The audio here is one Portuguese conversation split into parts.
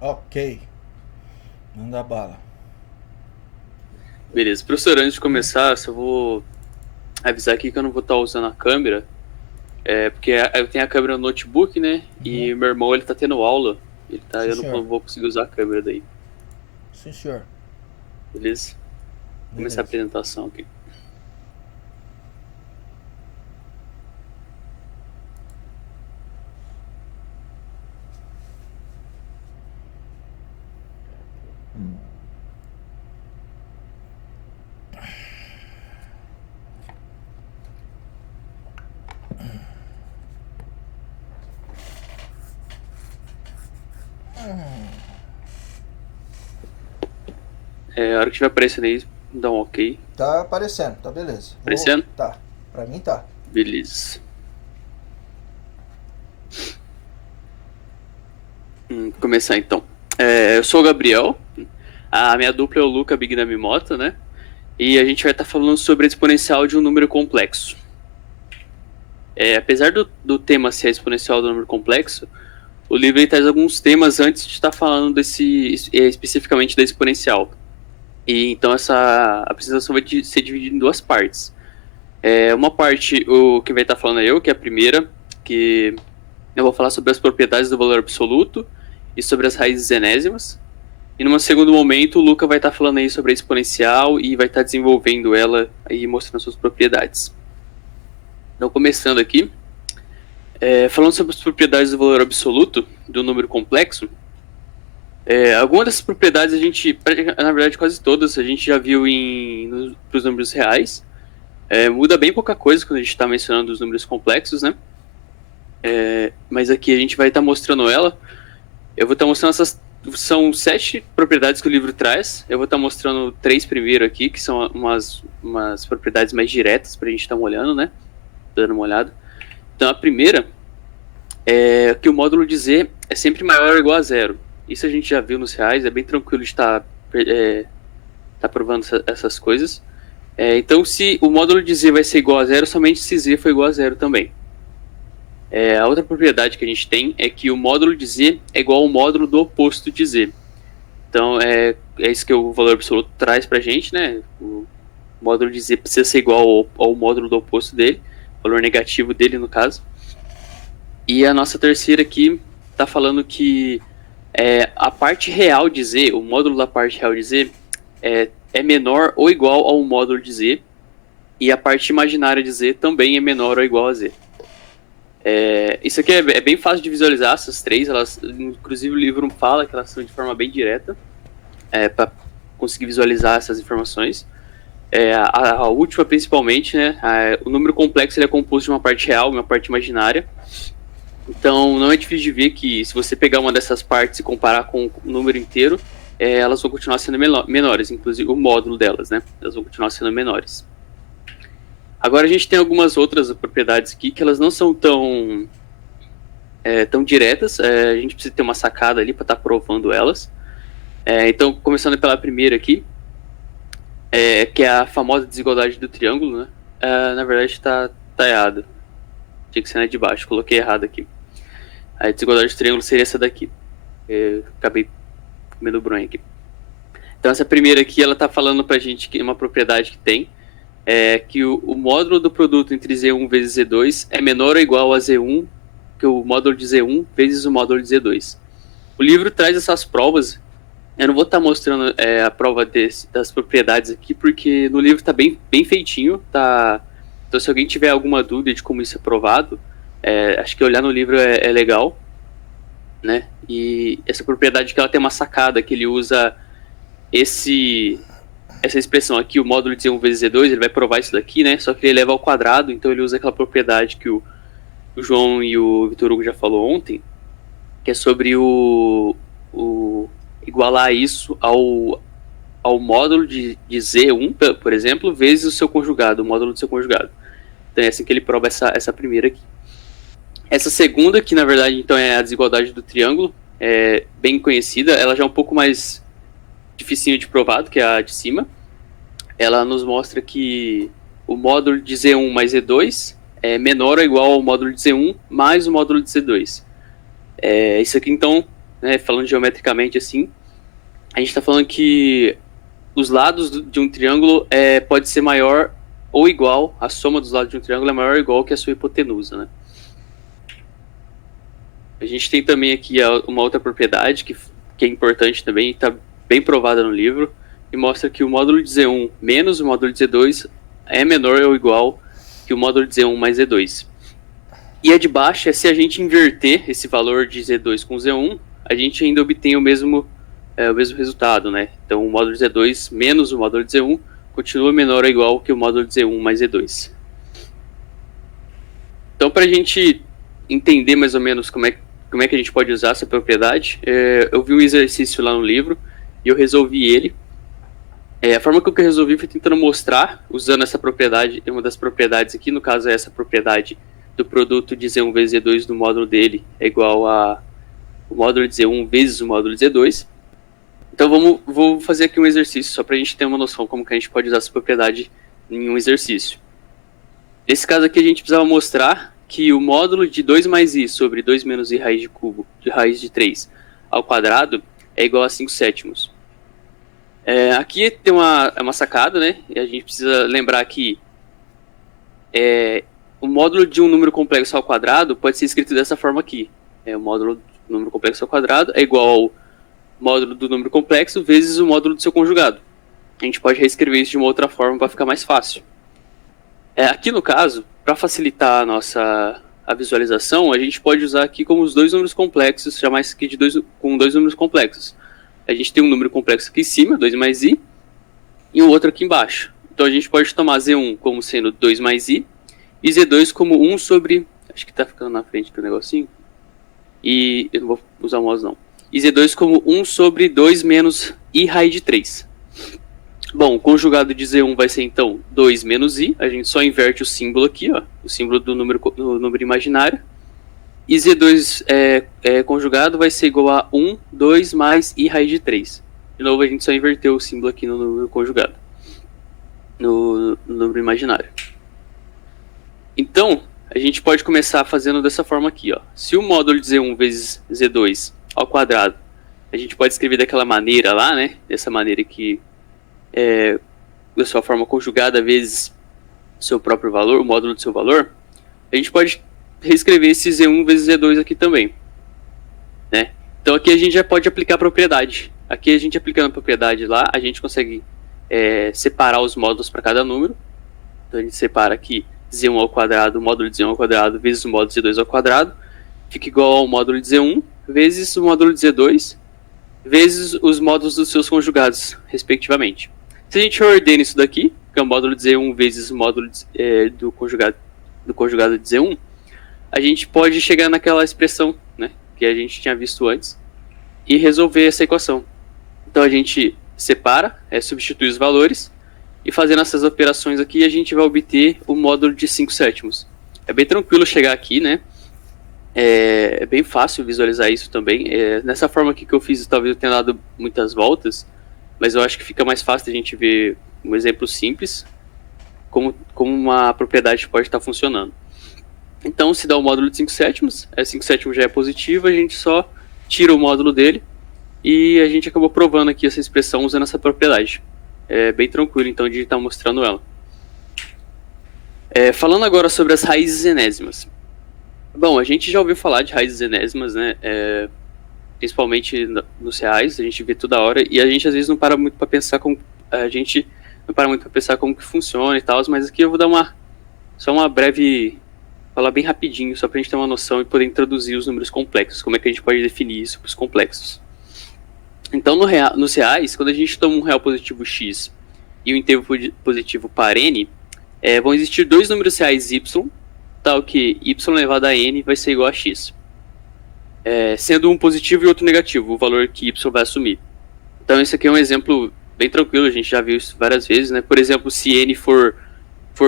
Ok. Manda bala. Beleza, professor, antes de começar, só vou avisar aqui que eu não vou estar usando a câmera, porque eu tenho a câmera no notebook, né? Uhum. E meu irmão, ele tá tendo aula, Sim, eu não senhor. vou conseguir usar a câmera daí, Sim, senhor. beleza? Vou começar a Beleza. apresentação aqui. A hora que estiver aparecendo aí, dá um ok. Tá aparecendo, tá beleza. Aparecendo? Tá. Pra mim tá. Beleza. Começar então. Eu sou o Gabriel, a minha dupla é o Luca Big Namimoto, né? E a gente vai estar falando sobre a exponencial de um número complexo. Apesar do tema ser a exponencial do número complexo, o livro traz alguns temas antes de estar falando especificamente da exponencial. E então essa apresentação vai ser dividida em duas partes. Uma parte, o que vai estar falando é eu, que é a primeira, que eu vou falar sobre as propriedades do valor absoluto e sobre as raízes enésimas. E num segundo momento, o Luca vai estar falando aí sobre a exponencial e vai estar desenvolvendo ela e mostrando suas propriedades. Então, começando aqui, falando sobre as propriedades do valor absoluto do número complexo, algumas dessas propriedades a gente, na verdade quase todas, a gente já viu para os números reais. Muda bem pouca coisa quando a gente está mencionando os números complexos, né? Mas aqui a gente vai estar mostrando ela. Eu vou estar mostrando essas. São 7 propriedades que o livro traz. Eu vou estar mostrando 3 primeiro aqui, que são umas propriedades mais diretas para a gente estar olhando, né? Dando uma olhada. Então a primeira é que o módulo de Z é sempre maior ou igual a zero. Isso a gente já viu nos reais, é bem tranquilo de estar provando essas coisas. Então, se o módulo de Z vai ser igual a zero, somente se Z for igual a zero também. A outra propriedade que a gente tem é que o módulo de Z é igual ao módulo do oposto de Z. Então, é isso que o valor absoluto traz pra gente, né? O módulo de Z precisa ser igual ao módulo do oposto dele, o valor negativo dele, no caso. E a nossa terceira aqui está falando que a parte real de Z, o módulo da parte real de Z, é menor ou igual ao módulo de Z, e a parte imaginária de Z também é menor ou igual a Z. Isso aqui é bem fácil de visualizar, essas três, inclusive o livro fala que elas são de forma bem direta, para conseguir visualizar essas informações. A última, principalmente, né? O número complexo ele é composto de uma parte real e uma parte imaginária. Então, não é difícil de ver que se você pegar uma dessas partes e comparar com o número inteiro, elas vão continuar sendo menores, inclusive o módulo delas, né? Elas vão continuar sendo menores. Agora a gente tem algumas outras propriedades aqui que elas não são tão diretas. A gente precisa ter uma sacada ali para estar provando elas. Então, começando pela primeira aqui, que é a famosa desigualdade do triângulo, né? Na verdade está errado. Tinha que ser na de baixo, coloquei errado aqui. A desigualdade do triângulo seria essa daqui. Acabei comendo bronha aqui. Então essa primeira aqui, ela está falando pra gente que uma propriedade que tem que o módulo do produto entre Z1 vezes Z2 é menor ou igual a Z1, que o módulo de Z1 vezes o módulo de Z2. O livro traz essas provas. Eu não vou estar mostrando a prova das propriedades aqui, porque no livro está bem feitinho. Tá? Então, se alguém tiver alguma dúvida de como isso é provado, acho que olhar no livro é legal. Né? E essa propriedade que ela tem uma sacada, que ele usa essa expressão aqui, o módulo de Z1 vezes Z2, ele vai provar isso daqui, né? Só que ele eleva ao quadrado, então ele usa aquela propriedade que o João e o Vitor Hugo já falou ontem, que é sobre o igualar isso ao módulo de Z1, por exemplo, vezes o seu conjugado, o módulo do seu conjugado. Então é assim que ele prova essa primeira aqui. Essa segunda, que na verdade então é a desigualdade do triângulo, é bem conhecida, ela já é um pouco mais dificinho de provar do que a de cima. Ela nos mostra que o módulo de Z1 mais Z2 é menor ou igual ao módulo de Z1 mais o módulo de Z2. Isso aqui então, né, falando geometricamente assim, a gente está falando que os lados de um triângulo pode ser maior ou igual, a soma dos lados de um triângulo é maior ou igual que a sua hipotenusa, né? A gente tem também aqui uma outra propriedade que é importante também, está bem provada no livro, e mostra que o módulo de Z1 menos o módulo de Z2 é menor ou igual que o módulo de Z1 mais Z2. E a de baixo é se a gente inverter esse valor de Z2 com Z1, a gente ainda obtém o mesmo resultado, né? Então o módulo de Z2 menos o módulo de Z1 continua menor ou igual que o módulo de Z1 mais Z2. Então, para a gente entender mais ou menos como é que a gente pode usar essa propriedade, eu vi um exercício lá no livro e eu resolvi ele. A forma que eu resolvi foi tentando mostrar, usando essa propriedade, uma das propriedades aqui, no caso é essa propriedade do produto de Z1 vezes Z2 do módulo dele é igual a o módulo de Z1 vezes o módulo de Z2. Então vou fazer aqui um exercício só para a gente ter uma noção como que a gente pode usar essa propriedade em um exercício. Nesse caso aqui a gente precisava mostrar que o módulo de 2 mais i sobre 2 menos i raiz de cubo de raiz de 3 ao quadrado é igual a 5 sétimos. Aqui tem uma sacada, né? E a gente precisa lembrar que o módulo de um número complexo ao quadrado pode ser escrito dessa forma aqui. O módulo do número complexo ao quadrado é igual ao módulo do número complexo vezes o módulo do seu conjugado. A gente pode reescrever isso de uma outra forma para ficar mais fácil. Aqui no caso, para facilitar a visualização, a gente pode usar aqui como os dois números complexos, chamar isso aqui com dois números complexos. A gente tem um número complexo aqui em cima, 2 mais i, e um outro aqui embaixo. Então a gente pode tomar Z1 como sendo 2 mais i, e Z2 como 1 sobre... Acho que está ficando na frente do negocinho. E eu não vou usar o mouse não. E Z2 como 1 sobre 2 menos i raiz de 3. Bom, o conjugado de Z1 vai ser então 2 menos i. A gente só inverte o símbolo aqui, ó, o símbolo do número imaginário. E Z2 conjugado vai ser igual a 1, 2 mais i raiz de 3. De novo, a gente só inverteu o símbolo aqui no número conjugado, no número imaginário. Então, a gente pode começar fazendo dessa forma aqui, ó. Se o módulo de Z1 vezes Z2 ao quadrado, a gente pode escrever daquela maneira lá, né? Dessa maneira que da sua forma conjugada vezes o seu próprio valor, o módulo do seu valor. A gente pode reescrever esse Z1 vezes Z2 aqui também, né? Então aqui a gente já pode aplicar a propriedade. Aqui a gente aplicando a propriedade lá, a gente consegue separar os módulos para cada número. Então a gente separa aqui Z1 ao quadrado, o módulo de Z1 ao quadrado, vezes o módulo de Z2 ao quadrado, fica igual ao módulo de Z1, vezes o módulo de Z2, vezes os módulos dos seus conjugados, respectivamente. Se a gente ordena isso daqui, que é o módulo de Z1 vezes o módulo do conjugado de Z1, a gente pode chegar naquela expressão, né, que a gente tinha visto antes, e resolver essa equação. Então a gente separa, substitui os valores, e fazendo essas operações aqui, a gente vai obter o módulo de 5 sétimos. É bem tranquilo chegar aqui, né? É bem fácil visualizar isso também. Nessa forma aqui que eu fiz, talvez eu tenha dado muitas voltas, mas eu acho que fica mais fácil a gente ver um exemplo simples, como uma propriedade pode estar funcionando. Então, se dá o módulo de 5 sétimos, 5 sétimos já é positivo, a gente só tira o módulo dele, e a gente acabou provando aqui essa expressão usando essa propriedade. É bem tranquilo, então, de estar mostrando ela. Falando agora sobre as raízes enésimas. Bom, a gente já ouviu falar de raízes enésimas, né? Principalmente nos reais, a gente vê toda hora, e a gente às vezes não para muito para pensar como que funciona e tal, mas aqui eu vou dar só uma breve, falar bem rapidinho, só para a gente ter uma noção e poder introduzir os números complexos, como é que a gente pode definir isso para os complexos. Então, nos reais, quando a gente toma um real positivo x e o inteiro positivo par n, vão existir dois números reais y, tal que y elevado a n vai ser igual a x. Sendo um positivo e outro negativo, o valor que y vai assumir. Então esse aqui é um exemplo bem tranquilo, a gente já viu isso várias vezes, né? Por exemplo, se n for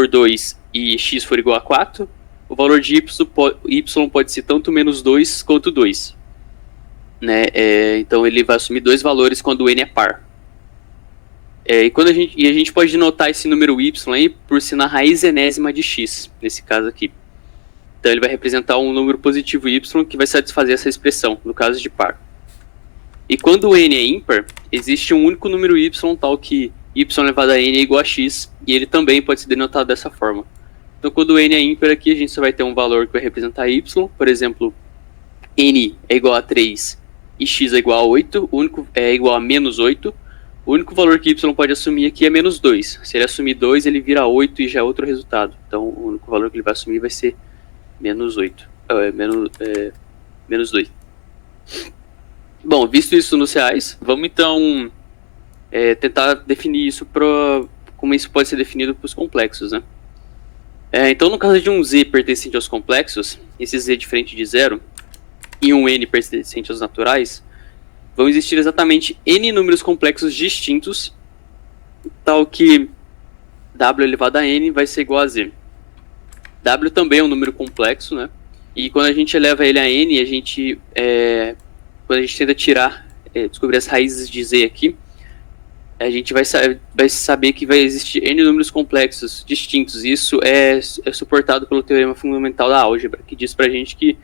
2 e x for igual a 4, o valor de y pode ser tanto menos 2 quanto 2. Né? Então ele vai assumir dois valores quando n é par. E a gente pode denotar esse número y aí por ser na raiz enésima de x, nesse caso aqui. Então ele vai representar um número positivo y que vai satisfazer essa expressão, no caso de par. E quando o n é ímpar, existe um único número y tal que y elevado a n é igual a x, e ele também pode ser denotado dessa forma. Então quando o n é ímpar aqui, a gente só vai ter um valor que vai representar y, por exemplo, n é igual a 3 e x é igual a 8, é igual a menos 8, o único valor que y pode assumir aqui é menos 2. Se ele assumir 2, ele vira 8 e já é outro resultado. Então o único valor que ele vai assumir vai ser menos 8. Menos 2. Bom, visto isso nos reais, vamos então tentar definir isso como isso pode ser definido para os complexos, né? Então, no caso de um z pertencente aos complexos, esse z diferente de zero, e um n pertencente aos naturais, vão existir exatamente n números complexos distintos, tal que w elevado a n vai ser igual a z. W também é um número complexo, né? E quando a gente eleva ele a n, quando a gente tenta descobrir as raízes de z aqui, a gente vai saber que vai existir n números complexos distintos. Isso é suportado pelo teorema fundamental da álgebra, que diz pra gente que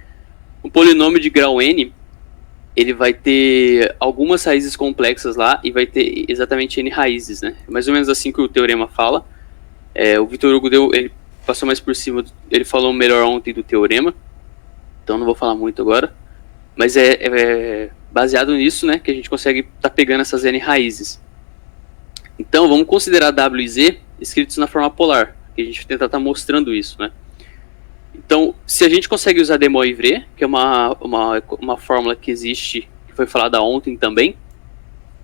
um polinômio de grau n, ele vai ter algumas raízes complexas lá e vai ter exatamente n raízes, né? É mais ou menos assim que o teorema fala. O Victor Hugo ele passou mais por cima, ele falou melhor ontem do teorema, então não vou falar muito agora. Mas é baseado nisso, né, que a gente consegue estar pegando essas n raízes. Então vamos considerar w e z escritos na forma polar, que a gente vai tentar estar mostrando isso, né? Então, se a gente consegue usar de Moivre, que é uma fórmula que existe, que foi falada ontem também,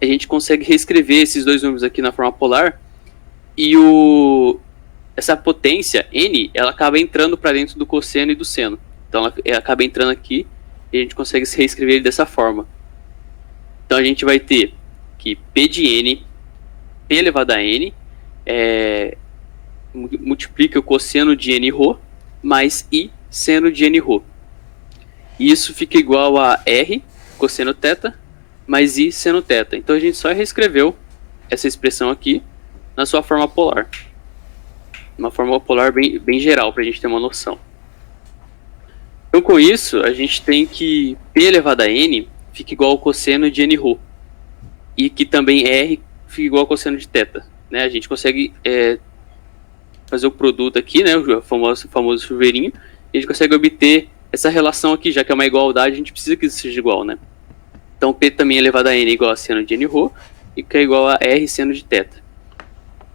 a gente consegue reescrever esses dois números aqui na forma polar, e essa potência, n, ela acaba entrando para dentro do cosseno e do seno. Então ela acaba entrando aqui, e a gente consegue reescrever ele dessa forma. Então a gente vai ter que P de n, P elevado a n, multiplica o cosseno de n ρ, mais I seno de n ρ. E isso fica igual a R, cosseno θ, mais I seno θ. Então a gente só reescreveu essa expressão aqui na sua forma polar. Uma forma polar bem geral, para a gente ter uma noção. Então com isso, a gente tem que P elevado a n fica igual ao cosseno de n ρ. E que também R fica igual ao cosseno de θ. Né? A gente consegue fazer o produto aqui, né, o famoso chuveirinho, e a gente consegue obter essa relação aqui, já que é uma igualdade, a gente precisa que isso seja igual, né? Então P também elevado a n é igual a seno de n ρ, e que é igual a R seno de θ.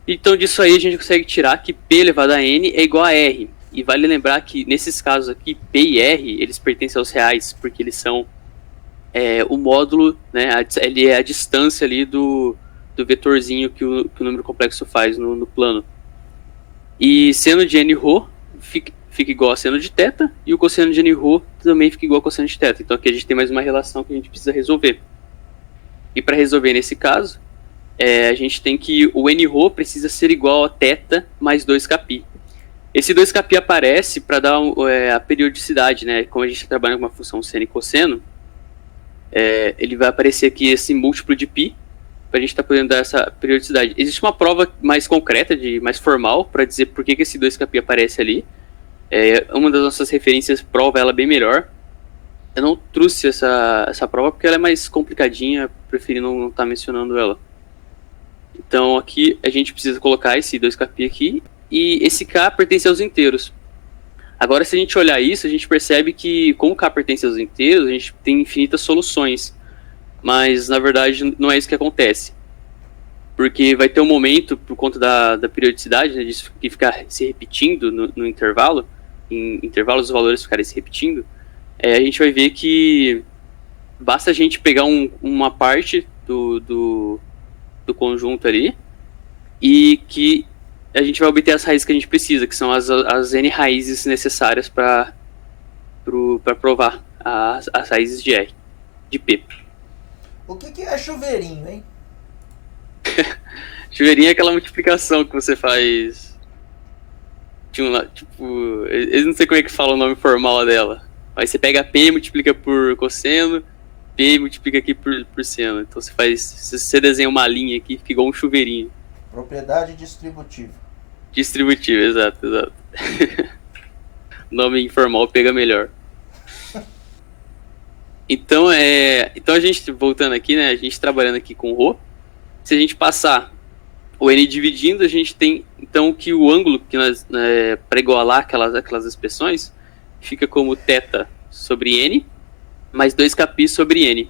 Então disso aí a gente consegue tirar que P elevado a n é igual a R. E vale lembrar que nesses casos aqui, P e R, eles pertencem aos reais, porque eles são o módulo, né, ele é a distância ali do vetorzinho que o número complexo faz no plano. E seno de n ρ fica igual a seno de θ, e o cosseno de n ρ também fica igual a cosseno de θ. Então aqui a gente tem mais uma relação que a gente precisa resolver. E para resolver nesse caso, a gente tem que o n ρ precisa ser igual a θ mais 2κπ. Esse 2κπ aparece para dar a periodicidade, né? Como a gente está trabalhando com uma função seno e cosseno, ele vai aparecer aqui esse múltiplo de π, para a gente estar podendo dar essa periodicidade. Existe uma prova mais concreta, mais formal, para dizer por que esse 2κπ aparece ali. Uma das nossas referências prova ela bem melhor. Eu não trouxe essa prova porque ela é mais complicadinha, preferi não estar mencionando ela. Então aqui a gente precisa colocar esse 2κπ aqui, e esse k pertence aos inteiros. Agora, se a gente olhar isso, a gente percebe que, como k pertence aos inteiros, a gente tem infinitas soluções. Mas, na verdade, não é isso que acontece. Porque vai ter um momento, por conta da periodicidade, né, disso que ficar se repetindo no intervalo, em intervalos os valores ficarem se repetindo, a gente vai ver que basta a gente pegar uma parte do conjunto ali, e que a gente vai obter as raízes que a gente precisa, que são as N raízes necessárias para provar as raízes de R, de P. O que é chuveirinho, hein? Chuveirinho é aquela multiplicação que você faz. Tipo, eu não sei como é que fala o nome formal dela. Aí você pega P, multiplica por cosseno, P multiplica aqui por seno. Então você faz. Se você desenha uma linha aqui, fica igual um chuveirinho. Propriedade distributiva. Distributivo, exato. Nome informal pega melhor. Então a gente, voltando aqui, né? A gente trabalhando aqui com Rho. Se a gente passar o N dividindo, a gente tem então que o ângulo que nós para igualar aquelas expressões fica como θ sobre N mais 2kπ sobre N.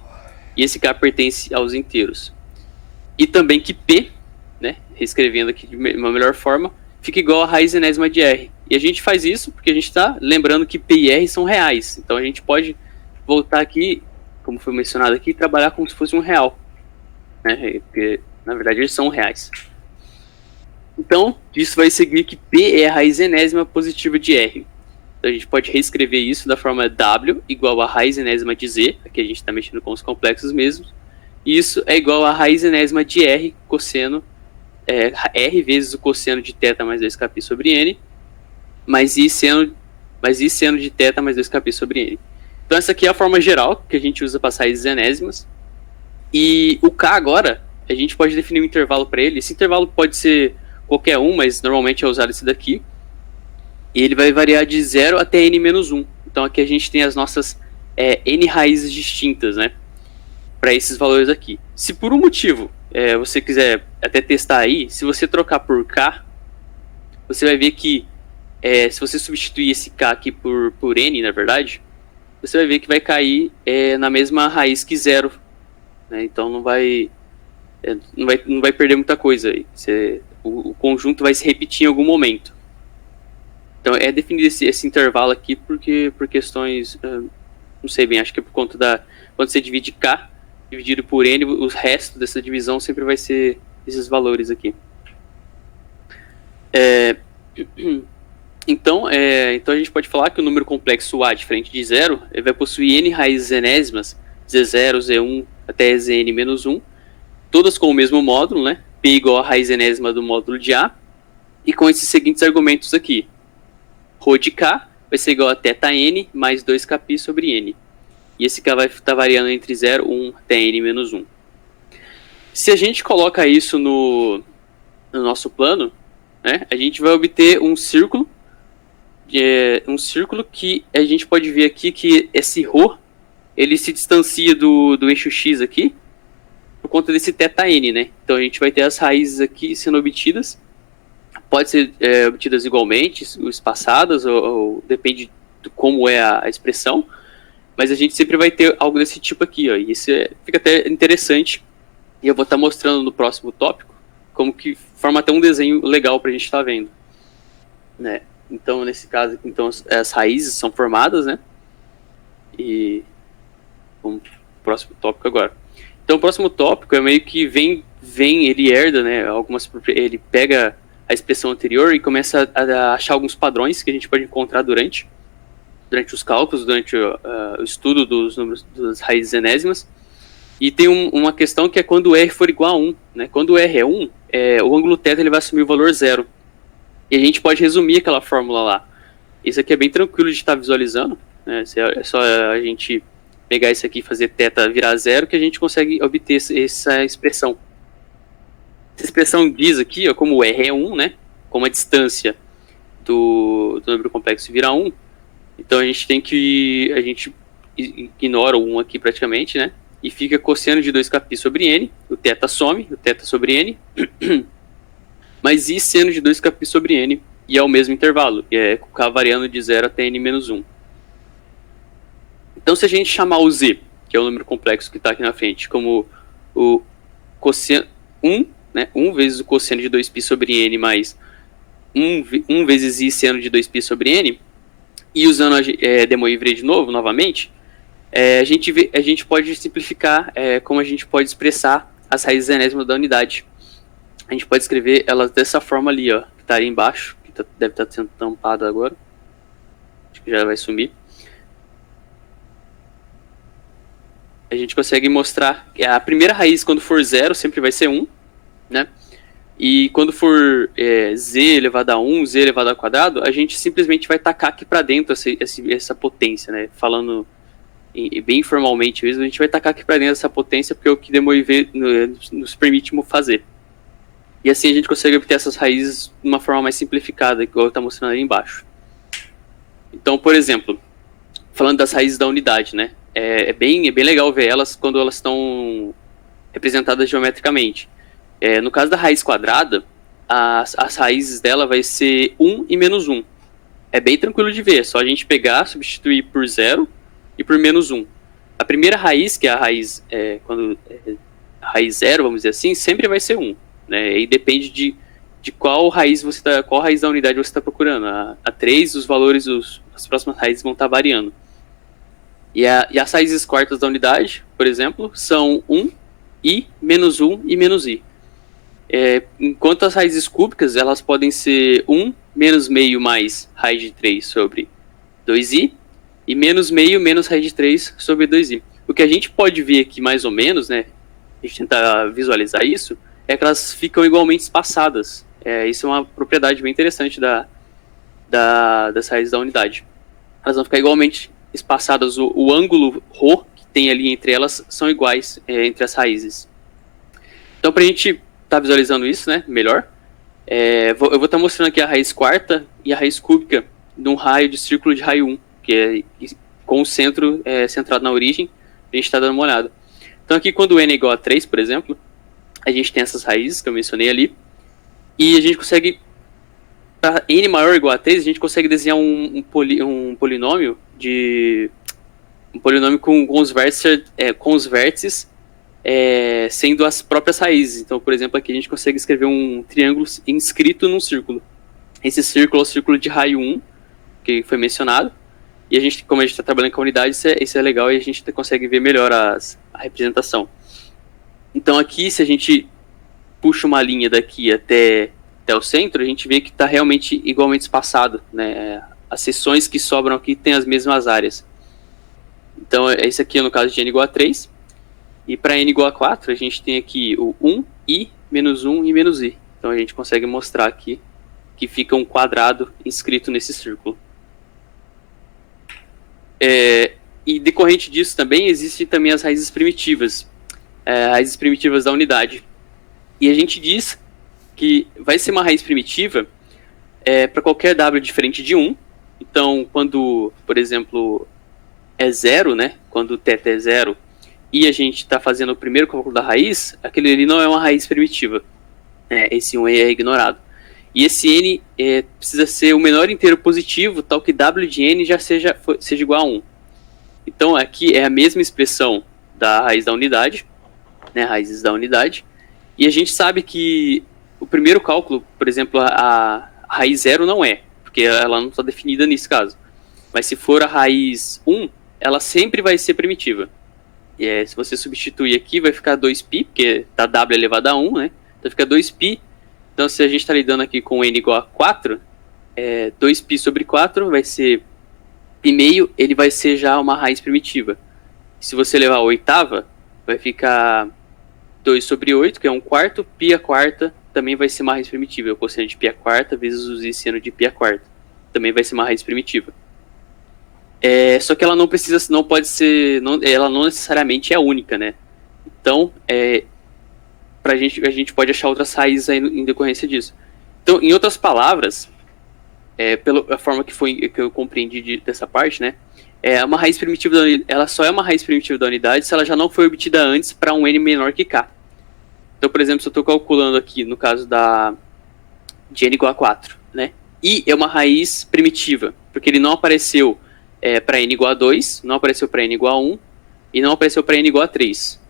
E esse K pertence aos inteiros. E também que P, né, reescrevendo aqui de uma melhor forma, fica igual a raiz enésima de R. E a gente faz isso porque a gente está lembrando que P e R são reais. Então a gente pode voltar aqui, como foi mencionado aqui, e trabalhar como se fosse um real. Né, porque na verdade eles são reais. Então, isso vai seguir que P é a raiz enésima positiva de R. Então a gente pode reescrever isso da forma W igual a raiz enésima de Z, aqui a gente está mexendo com os complexos mesmos, e isso é igual a raiz enésima de R cosseno, R vezes o cosseno de θ mais 2kπ sobre N, mais I seno de θ mais 2kπ sobre N. Então essa aqui é a forma geral que a gente usa para as raízes enésimas, e o K agora, a gente pode definir um intervalo para ele. Esse intervalo pode ser qualquer um, mas normalmente é usado esse daqui. E ele vai variar de 0 até n-1. Então aqui a gente tem as nossas n raízes distintas, né? Para esses valores aqui. Se por um motivo você quiser até testar aí, se você trocar por k, você vai ver que se você substituir esse k aqui por n, na verdade, você vai ver que vai cair na mesma raiz que 0. Né? Então não vai perder muita coisa aí. O conjunto vai se repetir em algum momento. Então é definido esse intervalo aqui por questões, não sei bem, acho que é por conta quando você divide K dividido por N, o resto dessa divisão sempre vai ser esses valores aqui. Então a gente pode falar que o número complexo A diferente de 0, ele vai possuir N raízes enésimas, Z0, Z1 até Zn-1, todas com o mesmo módulo, né? P igual a raiz enésima do módulo de A, e com esses seguintes argumentos aqui. Rho de K vai ser igual a θn mais 2kπ sobre N. E esse K vai estar variando entre 0, 1 até n-1. Se a gente coloca isso no nosso plano, né, a gente vai obter um círculo que a gente pode ver aqui que esse Rho, ele se distancia do eixo X aqui, por conta desse θn, né? Então a gente vai ter as raízes aqui sendo obtidas, pode ser obtidas igualmente, espaçadas, ou depende de como é a expressão, mas a gente sempre vai ter algo desse tipo aqui, ó, e isso fica até interessante, e eu vou estar mostrando no próximo tópico, como que forma até um desenho legal para a gente estar vendo. Né? Então nesse caso aqui, então, as raízes são formadas, né? E vamos pro próximo tópico agora. Então o próximo tópico é meio que ele herda, né, ele pega a expressão anterior e começa a achar alguns padrões que a gente pode encontrar durante os cálculos, durante o estudo dos números das raízes enésimas. E tem uma questão que é quando R for igual a 1. Né? Quando o R é 1, o ângulo θ ele vai assumir o valor 0. E a gente pode resumir aquela fórmula lá. Isso aqui é bem tranquilo de estar visualizando. Né? É só a gente pegar isso aqui e fazer θ virar 0 que a gente consegue obter essa expressão. Essa expressão diz aqui, ó, como o R é 1, né? Como a distância do número complexo vira 1. Então a gente ignora o 1 aqui praticamente, né? E fica cosseno de 2kπ sobre N, o θ some, o θ sobre N, mas I seno de 2kπ sobre N, e é o mesmo intervalo, e é K variando de 0 até N-1. Então se a gente chamar o Z, que é o número complexo que está aqui na frente, como o cosseno 1, né? 1 vezes o cosseno de 2π sobre N mais 1 vezes I seno de 2π sobre N, e usando De Moivre de novo, novamente, a gente pode simplificar como a gente pode expressar as raízes enésimas da unidade. a gente pode escrever elas dessa forma ali, ó, que tá aí embaixo, que deve estar sendo tampado agora. Acho que já vai sumir. A gente consegue mostrar que a primeira raiz, quando for 0, sempre vai ser 1, né? E quando for z elevado a 1, z elevado ao quadrado, a gente simplesmente vai tacar aqui para dentro essa potência, né? Falando bem informalmente mesmo, a gente vai tacar aqui para dentro essa potência porque é o que Demoivre nos permite fazer. E assim a gente consegue obter essas raízes de uma forma mais simplificada, igual está mostrando aí embaixo. Então, por exemplo, falando das raízes da unidade, né? É bem legal ver elas quando elas estão representadas geometricamente. No caso da raiz quadrada, as raízes dela vai ser 1 e menos 1. É bem tranquilo de ver, é só a gente pegar, substituir por 0 e por menos 1. A primeira raiz, que é a raiz, raiz 0, vamos dizer assim, sempre vai ser 1. Né? E depende de qual raiz qual raiz da unidade você está procurando. A 3, os valores, as próximas raízes vão estar variando. E as raízes quartas da unidade, por exemplo, são 1, i, menos 1 e menos i. Enquanto as raízes cúbicas, elas podem ser 1 menos meio mais raiz de 3 sobre 2i, e menos meio menos raiz de 3 sobre 2i. O que a gente pode ver aqui mais ou menos, né, a gente tentar visualizar isso, é que elas ficam igualmente espaçadas. Isso é uma propriedade bem interessante das raízes da unidade. Elas vão ficar igualmente espaçadas, o ângulo ρ que tem ali entre elas são iguais entre as raízes. Então, para a gente estar visualizando isso, né, melhor, eu vou estar mostrando aqui a raiz quarta e a raiz cúbica de um raio de círculo de raio 1, que com o centro centrado na origem. A gente está dando uma olhada. Então aqui, quando n é igual a 3, por exemplo, a gente tem essas raízes que eu mencionei ali, e a gente consegue, para n maior ou igual a 3, a gente consegue desenhar um polinômio com os vértices sendo as próprias raízes. Então, por exemplo, aqui a gente consegue escrever um triângulo inscrito num círculo. Esse círculo é o círculo de raio 1, que foi mencionado, e a gente, como a gente está trabalhando com a unidade, isso é legal e a gente consegue ver melhor a representação. Então aqui, se a gente puxa uma linha daqui até o centro, a gente vê que está realmente igualmente espaçado, né? As seções que sobram aqui têm as mesmas áreas. Então esse aqui é no caso de n igual a 3, e para n igual a 4, a gente tem aqui o 1, i, menos 1 e menos i. Então a gente consegue mostrar aqui que fica um quadrado inscrito nesse círculo. E decorrente disso também, existem também as raízes primitivas. Raízes primitivas da unidade. E a gente diz que vai ser uma raiz primitiva para qualquer w diferente de 1. Então, quando, por exemplo, é 0, né? Quando o θ é 0, e a gente está fazendo o primeiro cálculo da raiz, aquele ali não é uma raiz primitiva. Esse 1 é ignorado. E esse n precisa ser o menor inteiro positivo, tal que w de n já seja igual a 1. Então aqui é a mesma expressão da raiz da unidade, né, raízes da unidade, e a gente sabe que o primeiro cálculo, por exemplo, a raiz 0 não porque ela não está definida nesse caso. Mas se for a raiz 1, ela sempre vai ser primitiva. E se você substituir aqui, vai ficar 2π, porque tá w elevado a 1, né? Então fica 2π. Então, se a gente está lidando aqui com n igual a 4, 2π sobre 4 vai ser π meio, ele vai ser já uma raiz primitiva. Se você levar a oitava, vai ficar 2 sobre 8, que é 1/4, π a quarta também vai ser uma raiz primitiva. O cosseno de π a quarta vezes o seno de π a quarta também vai ser uma raiz primitiva. Só que ela não pode ser, ela não necessariamente é única, né? Então, a gente pode achar outras raízes aí em decorrência disso. Então, em outras palavras, pela forma que eu compreendi dessa parte, né, uma raiz primitiva ela só é uma raiz primitiva da unidade se ela já não foi obtida antes para um n menor que k. Então, por exemplo, se eu estou calculando aqui no caso de n igual a 4, né, i é uma raiz primitiva, porque ele não apareceu para n igual a 2, não apareceu para n igual a 1 e não apareceu para n igual a 3.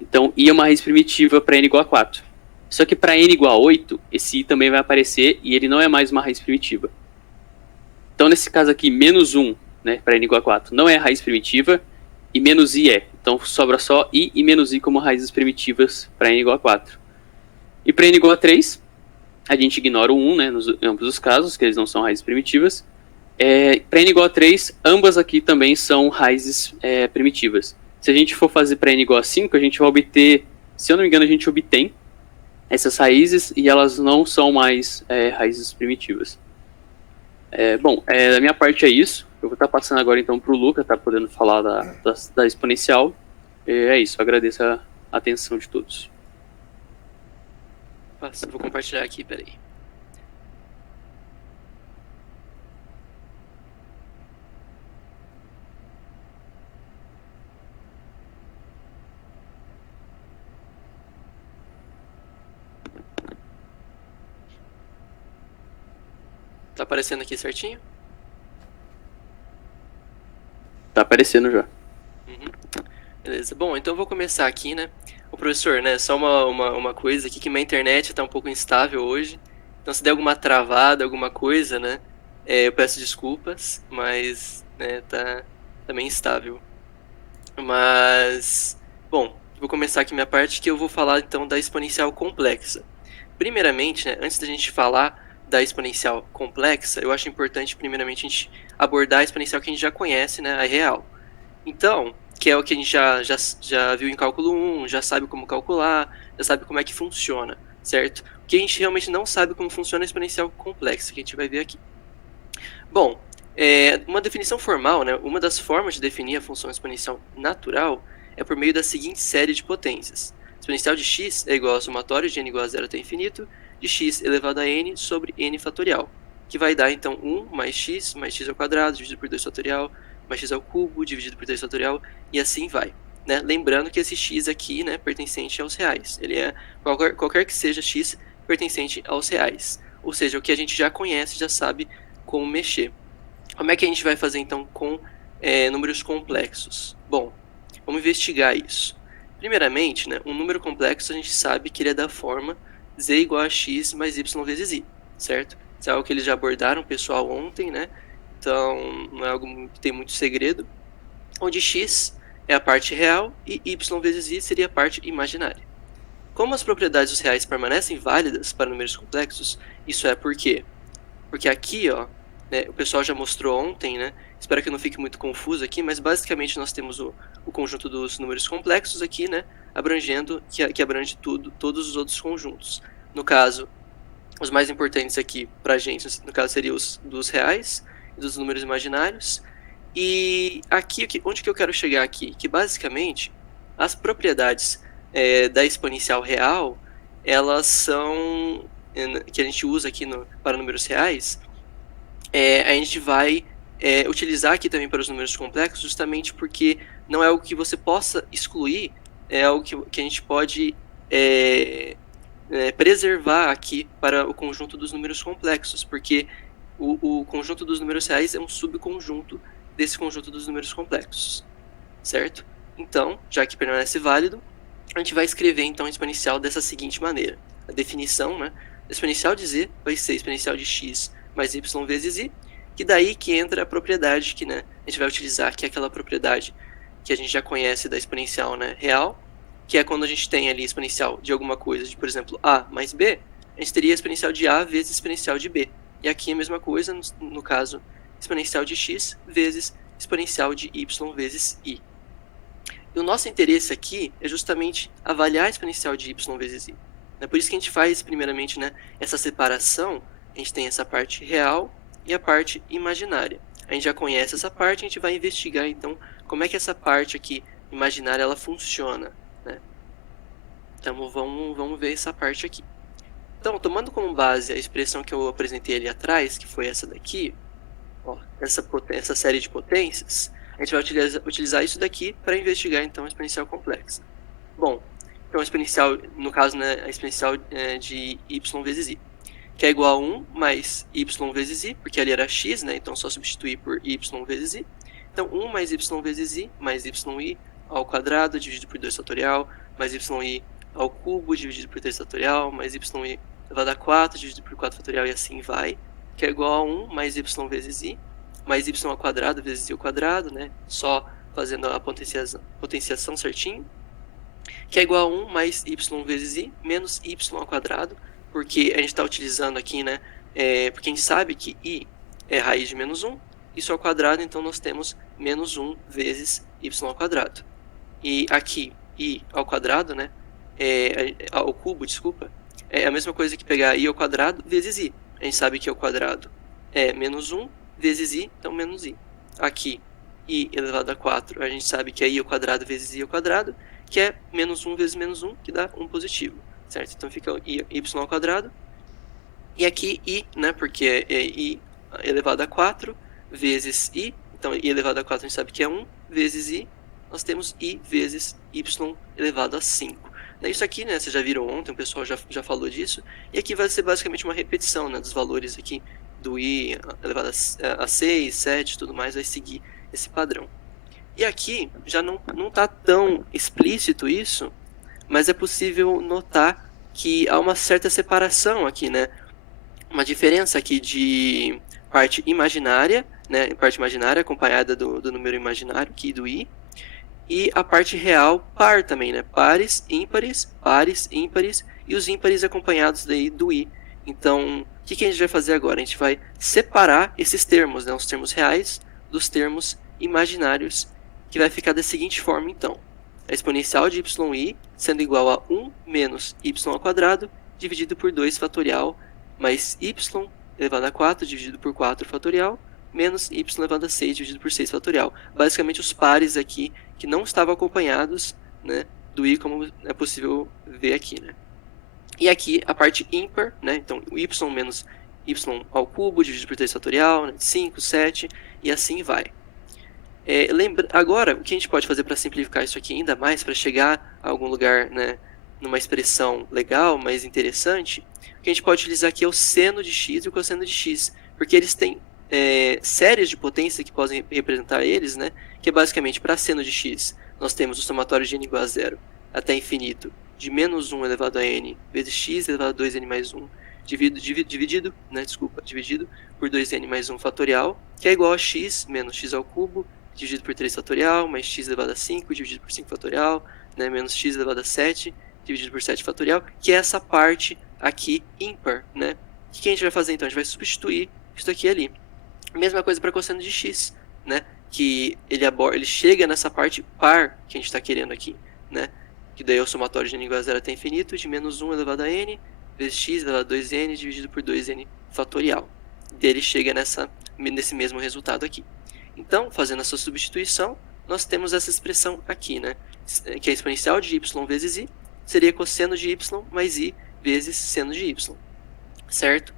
Então, i é uma raiz primitiva para n igual a 4. Só que para n igual a 8, esse i também vai aparecer e ele não é mais uma raiz primitiva. Então, nesse caso aqui, menos 1, né, para n igual a 4, não é raiz primitiva e menos i é. Então, sobra só i e menos i como raízes primitivas para n igual a 4. E para n igual a 3, a gente ignora o 1, né, em ambos os casos, que eles não são raízes primitivas. Para n igual a 3, ambas aqui também são raízes primitivas. Se a gente for fazer para n igual a 5, a gente vai obter, se eu não me engano, a gente obtém essas raízes e elas não são mais raízes primitivas. Da minha parte é isso. Eu vou estar passando agora então para o Luca, tá podendo falar da exponencial. É isso, eu agradeço a atenção de todos. Vou compartilhar aqui, peraí. Tá aparecendo aqui certinho? Tá aparecendo já. Beleza. Bom, então eu vou começar aqui, né? O professor, né? Só uma coisa aqui, que minha internet tá um pouco instável hoje. Então se der alguma travada, alguma coisa, né? Eu peço desculpas, mas né, tá meio instável. Mas, bom, vou começar aqui minha parte, que eu vou falar então da exponencial complexa. Primeiramente, né, antes da gente falar da exponencial complexa, eu acho importante primeiramente a gente abordar a exponencial que a gente já conhece, né, a real. Então, que é o que a gente já viu em cálculo 1, já sabe como calcular, já sabe como é que funciona, certo? O que a gente realmente não sabe como funciona a exponencial complexa, que a gente vai ver aqui. Bom, uma definição formal, né, uma das formas de definir a função exponencial natural é por meio da seguinte série de potências. Exponencial de x é igual ao somatório de n igual a 0 até infinito, de x elevado a n sobre n fatorial, que vai dar, então, 1 mais x ao quadrado, dividido por 2 fatorial, mais x ao cubo, dividido por 3 fatorial, e assim vai. Né? Lembrando que esse x aqui, né, pertencente aos reais. Ele é qualquer que seja x pertencente aos reais. Ou seja, o que a gente já conhece, já sabe como mexer. Como é que a gente vai fazer, então, com números complexos? Bom, vamos investigar isso. Primeiramente, né, um número complexo a gente sabe que ele é da forma z igual a x mais y vezes i, certo? Isso é algo que eles já abordaram, pessoal, ontem, né? Então, não é algo que tem muito segredo. Onde x é a parte real e y vezes i seria a parte imaginária. Como as propriedades dos reais permanecem válidas para números complexos, isso é por quê? Porque aqui, ó, né, o pessoal já mostrou ontem, né? Espero que não fique muito confuso aqui, mas basicamente nós temos o conjunto dos números complexos aqui, né? Abrangendo, que abrange todos os outros conjuntos. No caso, os mais importantes aqui pra gente, no caso, seriam os dos reais e dos números imaginários. E aqui, onde que eu quero chegar aqui? Que basicamente, as propriedades da exponencial real, elas são, que a gente usa aqui para números reais, a gente vai utilizar aqui também para os números complexos, justamente porque não é algo que você possa excluir, é algo que a gente pode preservar aqui para o conjunto dos números complexos, porque o conjunto dos números reais é um subconjunto desse conjunto dos números complexos, certo? Então, já que permanece válido, a gente vai escrever então a exponencial dessa seguinte maneira. A definição, né? A exponencial de z vai ser exponencial de x mais y vezes i, que daí que entra a propriedade que, né, a gente vai utilizar, que é aquela propriedade que a gente já conhece da exponencial, né, real, que é quando a gente tem ali exponencial de alguma coisa, de, por exemplo, a mais b, a gente teria exponencial de a vezes exponencial de b. E aqui é a mesma coisa, no caso, exponencial de x vezes exponencial de y vezes i. E o nosso interesse aqui é justamente avaliar a exponencial de y vezes i. É por isso que a gente faz, primeiramente, né, essa separação. A gente tem essa parte real e a parte imaginária. A gente já conhece essa parte, a gente vai investigar, então, como é que essa parte aqui imaginária ela funciona, né? Então, vamos ver essa parte aqui. Então, tomando como base a expressão que eu apresentei ali atrás, que foi essa daqui, ó, essa série de potências, a gente vai utilizar isso daqui para investigar, então, a exponencial complexa. Bom, então, a exponencial, no caso, né, a exponencial de y vezes i, que é igual a 1 mais y vezes i, porque ali era x, né, então só substituir por y vezes i. Então, 1 mais y vezes i, mais yi ao quadrado, dividido por 2 fatorial, mais yi ao cubo, dividido por 3 fatorial, mais yi elevado a 4, dividido por 4 fatorial, e assim vai, que é igual a 1 mais y vezes i, mais y ao quadrado vezes i ao quadrado, né, só fazendo a potenciação certinho. que é igual a 1 mais y vezes i menos y ao quadrado, porque a gente está utilizando aqui, né, porque a gente sabe que i é raiz de menos 1, isso ao quadrado, então nós temos menos 1 vezes y ao quadrado. E aqui, i ao quadrado, né, ao cubo, desculpa, é a mesma coisa que pegar i ao quadrado vezes i. A gente sabe que ao quadrado é menos 1 vezes i, então menos i. Aqui, i elevado a 4, a gente sabe que é i ao quadrado vezes i ao quadrado, que é menos 1 vezes menos 1, que dá 1 positivo, certo? Então fica y ao quadrado. E aqui i, né, porque é i elevado a 4 vezes i, então i elevado a 4 a gente sabe que é 1 vezes i, nós temos i vezes y elevado a 5. Isso aqui, né, vocês já viram ontem, o pessoal já falou disso, e aqui vai ser basicamente uma repetição, né, dos valores aqui do i elevado a 6, 7 e tudo mais, vai seguir esse padrão. E aqui já não está tão explícito isso, mas é possível notar que há uma certa separação aqui, né? Uma diferença aqui de parte imaginária, né? Parte imaginária acompanhada do número imaginário aqui do i, e a parte real par também, né? Pares, ímpares, e os ímpares acompanhados daí do i. Então, o que a gente vai fazer agora? A gente vai separar esses termos, né? Os termos reais dos termos imaginários, que vai ficar da seguinte forma, então. A exponencial de yi sendo igual a 1 menos y ao quadrado dividido por 2 fatorial mais y elevado a 4 dividido por 4 fatorial menos y elevado a 6 dividido por 6 fatorial. Basicamente os pares aqui que não estavam acompanhados, né, do i, como é possível ver aqui, né. E aqui a parte ímpar, né, então o y menos y ao cubo dividido por 3 fatorial, né, 5, 7 e assim vai. Agora, o que a gente pode fazer para simplificar isso aqui ainda mais, para chegar a algum lugar, né, numa expressão legal, mais interessante, o que a gente pode utilizar aqui é o seno de x e o cosseno de x, porque eles têm séries de potência que podem representar eles, né, que é basicamente, para seno de x, nós temos o somatório de n igual a 0 até infinito, de menos 1 elevado a n vezes x elevado a 2n mais 1, dividido por 2n mais 1 fatorial, que é igual a x menos x ao cubo, dividido por 3 fatorial, mais x elevado a 5, dividido por 5 fatorial, né, menos x elevado a 7, dividido por 7 fatorial, que é essa parte aqui ímpar, né? O que a gente vai fazer então? A gente vai substituir isso aqui ali. Mesma coisa para cosseno de x, né? Que ele chega nessa parte par que a gente está querendo aqui, né? Que daí é o somatório de n igual a 0 até infinito, de menos 1 elevado a n, vezes x elevado a 2n, dividido por 2n fatorial. E ele chega nesse mesmo resultado aqui. Então, fazendo essa substituição, nós temos essa expressão aqui, né? Que é a exponencial de y vezes i, seria cosseno de y mais i vezes seno de y, certo?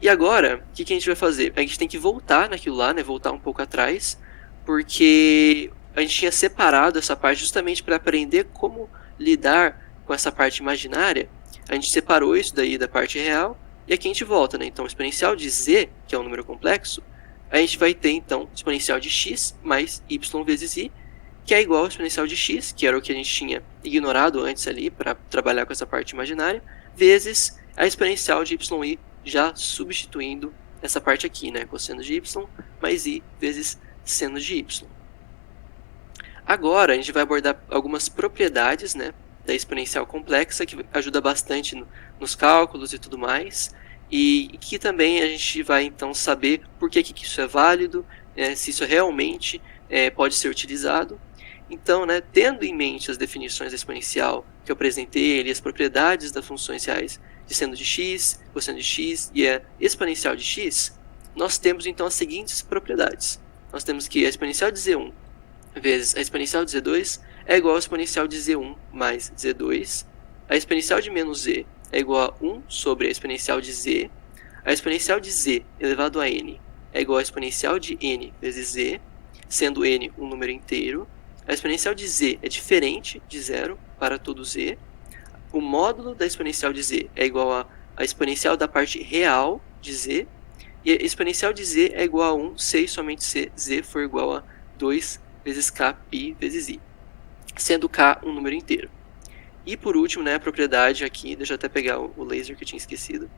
E agora, o que a gente vai fazer? A gente tem que voltar naquilo lá, né? Voltar um pouco atrás, porque a gente tinha separado essa parte justamente para aprender como lidar com essa parte imaginária. A gente separou isso daí da parte real, e aqui a gente volta, né? Então, exponencial de z, que é um número complexo, a gente vai ter, então, exponencial de x mais y vezes i, que é igual ao exponencial de x, que era o que a gente tinha ignorado antes ali, para trabalhar com essa parte imaginária, vezes a exponencial de yi, já substituindo essa parte aqui, né? Cosseno de y mais i vezes seno de y. Agora, a gente vai abordar algumas propriedades, né, da exponencial complexa, que ajuda bastante nos cálculos e tudo mais, e que também a gente vai então saber por que isso é válido, se isso realmente pode ser utilizado. Então, né, tendo em mente as definições da exponencial que eu apresentei e as propriedades das funções reais de seno de x, cosseno de x e a exponencial de x, nós temos então as seguintes propriedades. Nós temos que a exponencial de z1 vezes a exponencial de z2 é igual a exponencial de z1 mais z2, a exponencial de menos z é igual a 1 sobre a exponencial de z, a exponencial de z elevado a n é igual a exponencial de n vezes z, sendo n um número inteiro, a exponencial de z é diferente de zero para todo z, o módulo da exponencial de z é igual a exponencial da parte real de z, e a exponencial de z é igual a 1 se e somente se z for igual a 2 vezes k π vezes i, sendo k um número inteiro. E por último, né, a propriedade aqui, deixa eu até pegar o laser que eu tinha esquecido,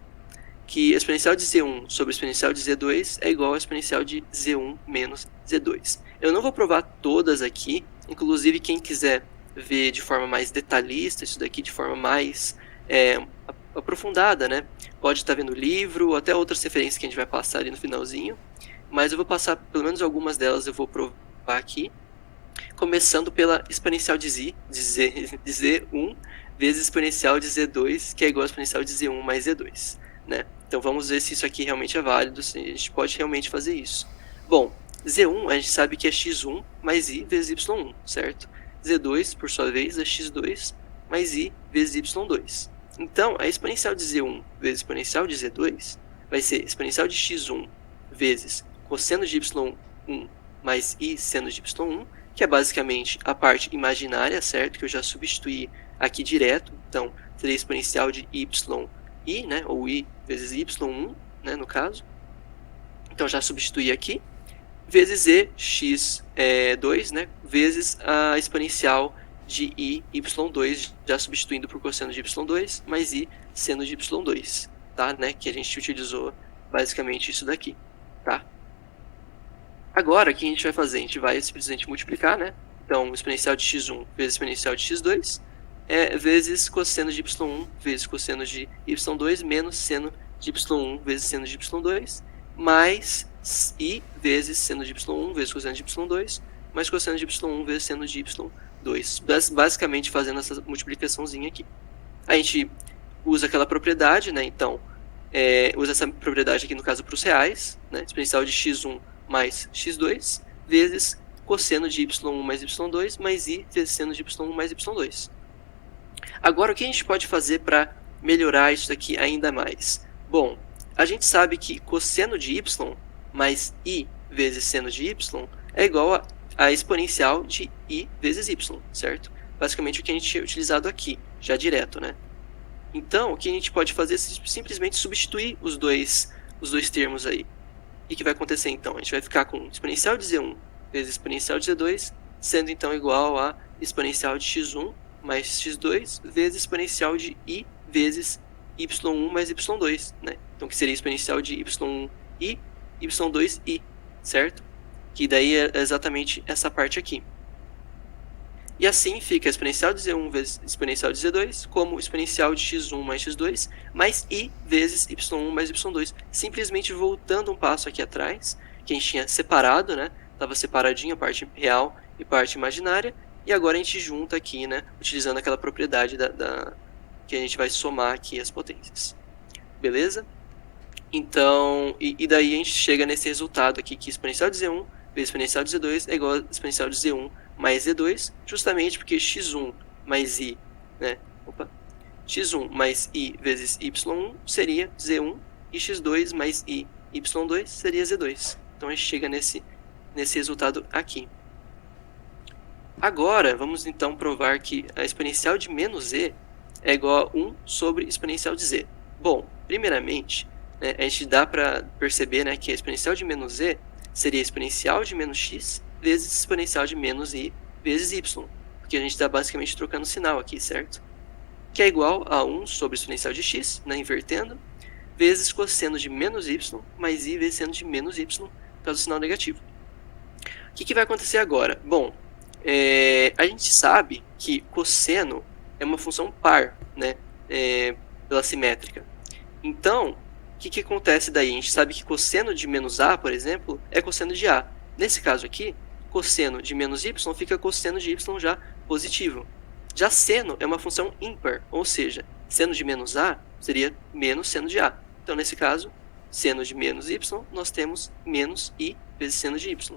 que a exponencial de z1 sobre a exponencial de z2 é igual a exponencial de z1 menos z2. Eu não vou provar todas aqui, inclusive quem quiser ver de forma mais detalhista, isso daqui de forma mais aprofundada, né? Pode estar vendo o livro, ou até outras referências que a gente vai passar ali no finalzinho, mas eu vou passar pelo menos algumas delas, eu vou provar aqui, começando pela exponencial de Z1 vezes exponencial de Z2, que é igual a exponencial de Z1 mais Z2, né? Então vamos ver se isso aqui realmente é válido, se a gente pode realmente fazer isso. Bom, Z1 a gente sabe que é x1 mais i vezes y1, certo? Z2, por sua vez, é x2 mais i vezes y2. Então, a exponencial de Z1 vezes exponencial de Z2 vai ser exponencial de x1 vezes cosseno de y1 mais i seno de y1, que é basicamente a parte imaginária, certo? Que eu já substituí aqui direto. Então, seria exponencial de yi, né? Ou i vezes y1, né? No caso. Então, já substituí aqui. Vezes e x2, né? Vezes a exponencial de i y2, já substituindo por cosseno de y2, mais i seno de y2, tá? Né? Que a gente utilizou basicamente isso daqui, tá? Agora, o que a gente vai fazer? A gente vai simplesmente multiplicar, né? Então, exponencial de x1 vezes exponencial de x2 vezes cosseno de y1 vezes cosseno de y2 menos seno de y1 vezes seno de y2 mais i vezes seno de y1 vezes cosseno de y2 mais cosseno de y1 vezes seno de y2. Basicamente fazendo essa multiplicaçãozinha aqui. A gente usa aquela propriedade, né? Então, usa essa propriedade aqui no caso para os reais, né? Exponencial de x1 mais x2 vezes cosseno de y1 mais y2 mais i vezes seno de y1 mais y2. Agora, o que a gente pode fazer para melhorar isso daqui ainda mais? Bom, a gente sabe que cosseno de y mais i vezes seno de y é igual a exponencial de i vezes y, certo? Basicamente o que a gente tinha utilizado aqui, já direto, né? Então, o que a gente pode fazer é simplesmente substituir os dois termos aí. O que vai acontecer então? A gente vai ficar com exponencial de z1 vezes exponencial de z2, sendo então igual a exponencial de x1 mais x2 vezes exponencial de i vezes y1 mais y2, né? Então, que seria exponencial de y1i, y2i, certo? Que daí é exatamente essa parte aqui. E assim fica exponencial de z1 vezes exponencial de z2 como exponencial de x1 mais x2 mais i vezes y1 mais y2. Simplesmente voltando um passo aqui atrás, que a gente tinha separado, né? Estava separadinho a parte real e parte imaginária. E agora a gente junta aqui, né? Utilizando aquela propriedade que a gente vai somar aqui as potências. Beleza? Então, e daí a gente chega nesse resultado aqui, que exponencial de z1 vezes exponencial de z2 é igual a exponencial de z1 mais z2, justamente porque x1 mais i, né? x1 mais i vezes y1 seria z1 e x2 mais i y2 seria z2. Então a gente chega nesse resultado aqui. Agora, vamos então provar que a exponencial de menos z é igual a 1 sobre exponencial de z. Bom, primeiramente, né, a gente dá para perceber, né, que a exponencial de menos z seria exponencial de menos x vezes exponencial de menos i vezes y, porque a gente está basicamente trocando o sinal aqui, certo? Que é igual a 1 sobre exponencial de x, né, invertendo, vezes cosseno de menos y mais i vezes seno de menos y, por causa do sinal negativo. O que vai acontecer agora? Bom, a gente sabe que cosseno é uma função par, né, pela simétrica. Então, o que acontece daí? A gente sabe que cosseno de menos a, por exemplo, é cosseno de a. Nesse caso aqui, cosseno de menos y fica cosseno de y já positivo. Já seno é uma função ímpar, ou seja, seno de menos a seria menos seno de a. Então, nesse caso, seno de menos y, nós temos menos i vezes seno de y.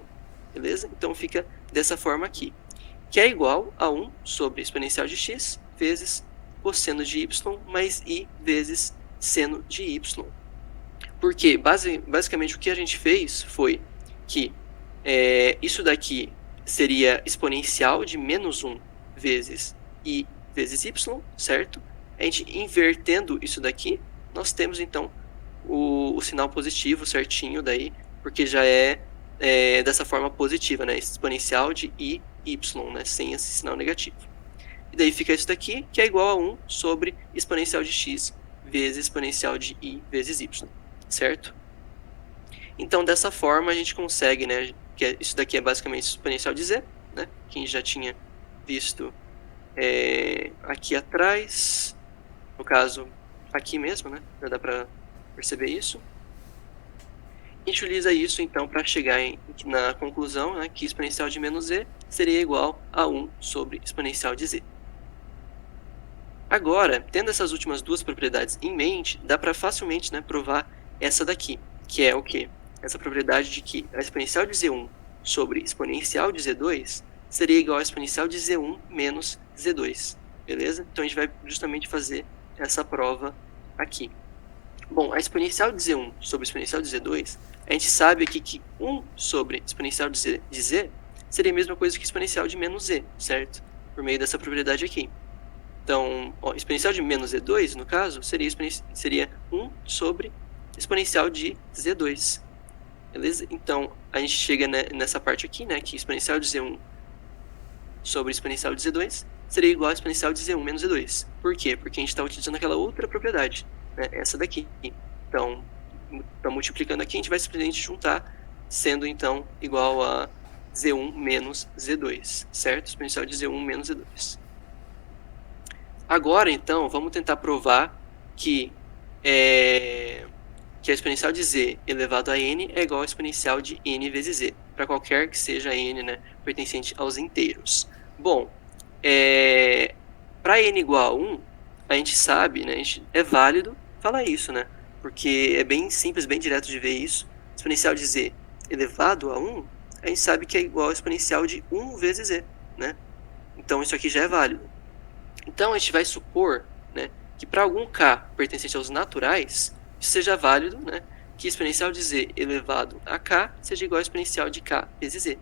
Beleza? Então, fica dessa forma aqui, que é igual a 1 sobre exponencial de x vezes cosseno de y mais i vezes seno de y. Porque, basicamente, o que a gente fez foi que isso daqui seria exponencial de menos 1 vezes i vezes y, certo? A gente invertendo isso daqui, nós temos, então, o sinal positivo certinho daí, porque já é dessa forma positiva, né? Exponencial de i, y, né? Sem esse sinal negativo. E daí fica isso daqui, que é igual a 1 sobre exponencial de x vezes exponencial de i vezes y, certo? Então, dessa forma, a gente consegue, né? Que isso daqui é basicamente exponencial de z, né? Que a gente já tinha visto aqui atrás, no caso, aqui mesmo, né? Já dá para perceber isso. A gente utiliza isso, então, para chegar na conclusão, né, que exponencial de menos z seria igual a 1 sobre exponencial de z. Agora, tendo essas últimas duas propriedades em mente, dá para facilmente, né, provar essa daqui, que é o quê? Essa propriedade de que a exponencial de z1 sobre exponencial de z2 seria igual a exponencial de z1 menos z2, beleza? Então, a gente vai justamente fazer essa prova aqui. Bom, a exponencial de z1 sobre exponencial de z2, a gente sabe aqui que 1 sobre exponencial de z seria a mesma coisa que exponencial de menos z, certo? Por meio dessa propriedade aqui. Então, exponencial de menos z2, no caso, seria 1 sobre exponencial de z2. Beleza? Então, a gente chega nessa parte aqui, né, que exponencial de z1 sobre exponencial de z2 seria igual a exponencial de z1 menos z2. Por quê? Porque a gente está utilizando aquela outra propriedade, né, essa daqui. Então, multiplicando aqui, a gente vai simplesmente juntar, sendo, então, igual a z1 menos z2, certo? Exponencial de z1 menos z2. Agora, então, vamos tentar provar que a exponencial de z elevado a n é igual a exponencial de n vezes z, para qualquer que seja n, né, pertencente aos inteiros. Bom, para n igual a 1, a gente sabe, né, é válido falar isso, né, porque é bem simples, bem direto de ver isso. Exponencial de z elevado a 1, a gente sabe que é igual a exponencial de 1 vezes z, né? Então, isso aqui já é válido. Então, a gente vai supor, né, que para algum k pertencente aos naturais, isso seja válido, né, que exponencial de z elevado a k seja igual a exponencial de k vezes z.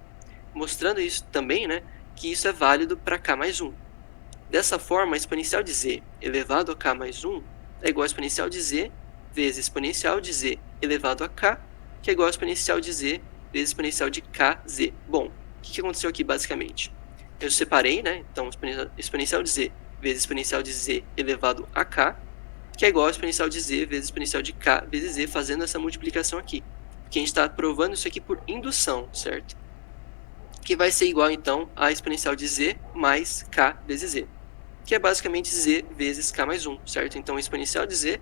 Mostrando isso também, né, que isso é válido para k mais 1. Dessa forma, a exponencial de z elevado a k mais 1 é igual a exponencial de z vezes exponencial de z elevado a k, que é igual a exponencial de z vezes exponencial de kz. Bom, o que aconteceu aqui basicamente? Eu separei, né, então exponencial de z vezes exponencial de z elevado a k, que é igual a exponencial de z vezes exponencial de k vezes z, fazendo essa multiplicação aqui. Porque a gente está provando isso aqui por indução, certo? Que vai ser igual, então, a exponencial de z mais k vezes z, que é basicamente z vezes k mais 1, certo? Então, a exponencial de z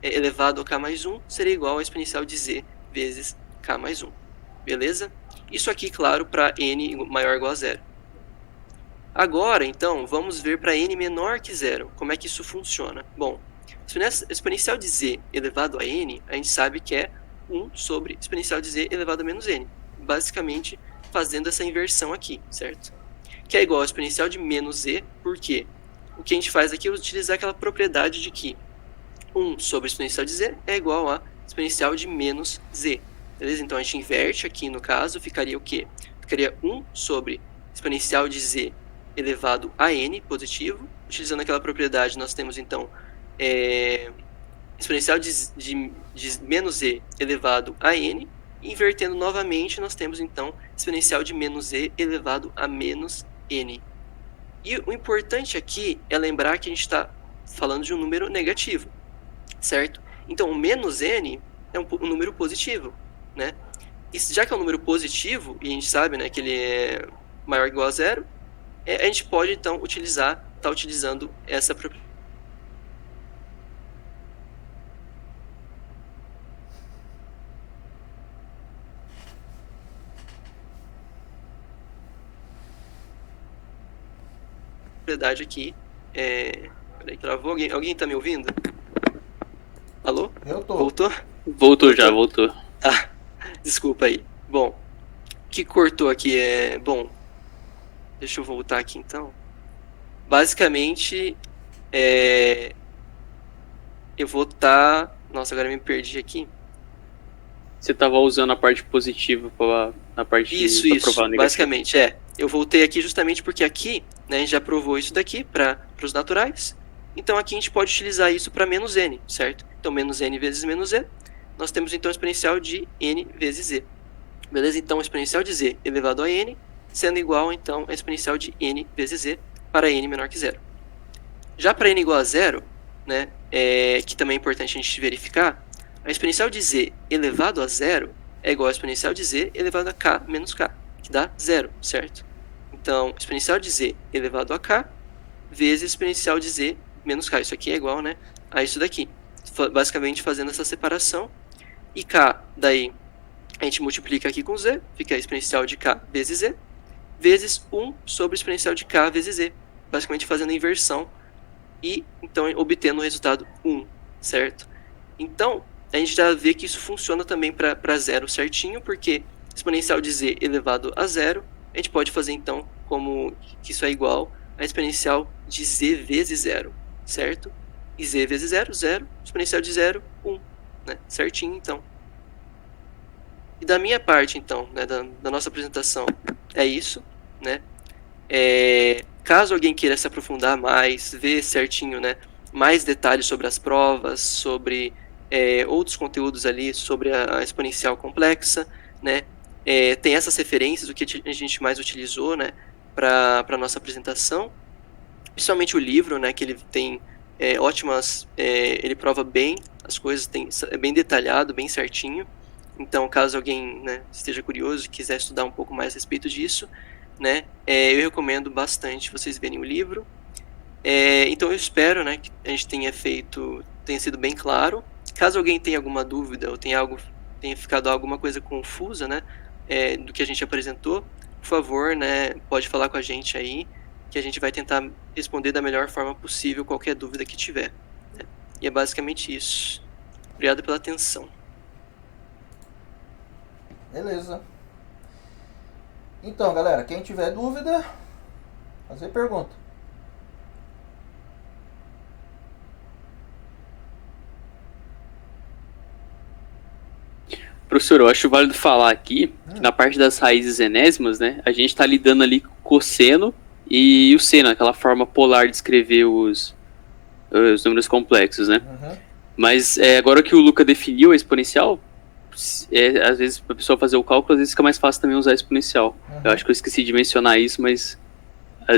elevado a k mais 1 seria igual a exponencial de z vezes k mais 1. Beleza? Isso aqui, claro, para n maior ou igual a 0. Agora, então, vamos ver para n menor que 0. Como é que isso funciona? Bom, exponencial de z elevado a n, a gente sabe que é 1 sobre exponencial de z elevado a menos n. Basicamente, fazendo essa inversão aqui, certo? Que é igual a exponencial de menos z, porque o que a gente faz aqui é utilizar aquela propriedade de que 1 sobre exponencial de z é igual a exponencial de menos z. Beleza? Então, a gente inverte aqui, no caso, ficaria o quê? Ficaria 1 sobre exponencial de z elevado a n, positivo. Utilizando aquela propriedade, nós temos, então, exponencial de menos z elevado a n. Invertendo novamente, nós temos, então, exponencial de menos z elevado a menos n. E o importante aqui é lembrar que a gente está falando de um número negativo, certo? Então, o menos n é um número positivo, né? E já que é um número positivo, e a gente sabe, né, que ele é maior ou igual a 0, a gente pode, então, estar utilizando essa propriedade aqui. Peraí, travou. Alguém tá me ouvindo? Alô? Eu tô. Voltou? Voltou já, voltou. Ah, desculpa aí. Bom, o que cortou aqui Bom, deixa eu voltar aqui então. Basicamente, eu vou estar... Nossa, agora eu me perdi aqui. Você estava usando a parte positiva para a parte Isso, pra provar a negativa. basicamente, eu voltei aqui justamente porque aqui, né, a gente já provou isso daqui para os naturais, então aqui a gente pode utilizar isso para menos n, certo? Então, menos n vezes menos z, nós temos então o exponencial de n vezes z, beleza? Então, o exponencial de z elevado a n, sendo igual, então, a exponencial de n vezes z para n menor que 0. Já para n igual a 0, né, que também é importante a gente verificar, a exponencial de z elevado a 0 é igual a exponencial de z elevado a k menos k, que dá 0, certo? Então, exponencial de z elevado a k vezes exponencial de z menos k. Isso aqui é igual, né, a isso daqui. Basicamente fazendo essa separação. E k, daí, a gente multiplica aqui com z, fica a exponencial de k vezes z, vezes 1 sobre a exponencial de k vezes z. Basicamente fazendo a inversão e, então, obtendo o resultado 1, certo? Então, a gente já vê que isso funciona também para zero certinho, porque exponencial de z elevado a zero, a gente pode fazer, então, como que isso é igual a exponencial de z vezes zero, certo? E z vezes zero, zero, exponencial de zero, 1, né? Certinho, então. E da minha parte, então, né, da nossa apresentação, é isso, né? Caso alguém queira se aprofundar mais, ver certinho, né, mais detalhes sobre as provas, sobre outros conteúdos ali, sobre a exponencial complexa, né, tem essas referências, o que a gente mais utilizou, né, para a nossa apresentação, principalmente o livro, né, que ele tem ele prova bem as coisas, é bem detalhado, bem certinho. Então, caso alguém, né, esteja curioso e quiser estudar um pouco mais a respeito disso, né, eu recomendo bastante vocês verem o livro. Então, eu espero, né, que a gente tenha sido bem claro. Caso alguém tenha alguma dúvida ou tenha ficado alguma coisa confusa, né, do que a gente apresentou, por favor, né, pode falar com a gente aí, que a gente vai tentar responder da melhor forma possível qualquer dúvida que tiver, né? E é basicamente isso. Obrigado pela atenção. Beleza. Então, galera, quem tiver dúvida, fazer pergunta. Professor, eu acho válido falar aqui que na parte das raízes enésimas, né, a gente está lidando ali com o cosseno e o seno, aquela forma polar de escrever os números complexos, né? Mas agora que o Luca definiu a exponencial, às vezes para a pessoa fazer o cálculo, às vezes fica mais fácil também usar a exponencial. Eu acho que eu esqueci de mencionar isso, mas